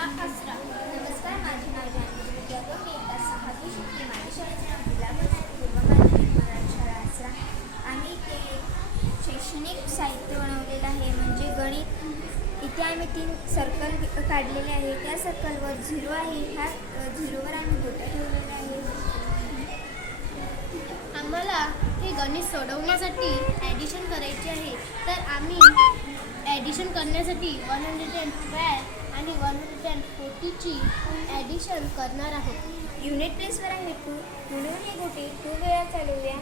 आसरा. नमस्कार, माझे नाव जान्हवी विद्यार्थी. मी इयत्ता 6वी शिकते. माझ्या शाळेचे नाव जिल्हा पूर्व माध्यमिक मराठी शाळा आसरा. आम्ही ते शैक्षणिक साहित्य बनवलेलं आहे, म्हणजे गणित. इथे आम्ही 3 सर्कल काढलेले आहे. त्या सर्कलवर 0 आहे. ह्या 0वर आम्ही गोट्या ठेवलेल्या आहे. आम्हाला हे गणित सोडवण्यासाठी ॲडिशन करायचे आहे, तर आम्ही ॲडिशन करण्यासाठी 112 आणि 140ची ॲडिशन करणार आहोत. युनिट प्लेसवर आहे 2 म्हणून हे गोटे 2 वेळा चालवूया.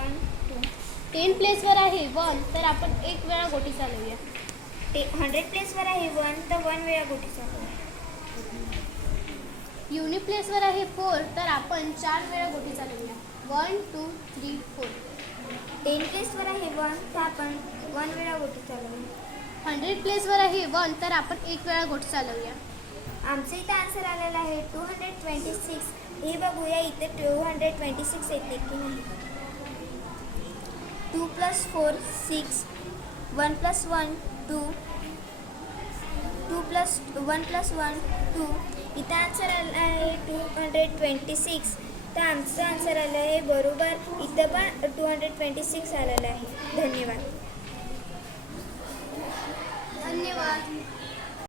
1 2. 10 प्लेसवर आहे 1, तर आपण 1 वेळा गोटी चालवूया. 100 प्लेसवर आहे 1, तर 1 वेळा गोटी चालवूया. युनिट प्लेसवर आहे 4, तर आपण 4 वेळा गोटी चालवूया. 1 2 3 4. 10 प्लेसवर आहे 1, तर आपण 1 वेळा गोटी चालवूया. 100 प्लेसवर आहे 1, तर आपण 1 वेळा गोटी चालवूया. आमचं इथं आन्सर आलेला आहे 226. हे बघूया इथे 226 येते की नाही. 2 + 4 6. 1 + 1 2. 2 + 1 + 1 2. इथं आन्सर आलं आहे 226. तर आमचं आन्सर आलं आहे बरोबर. इथं पण 226 आलेलं आहे. धन्यवाद. धन्यवाद.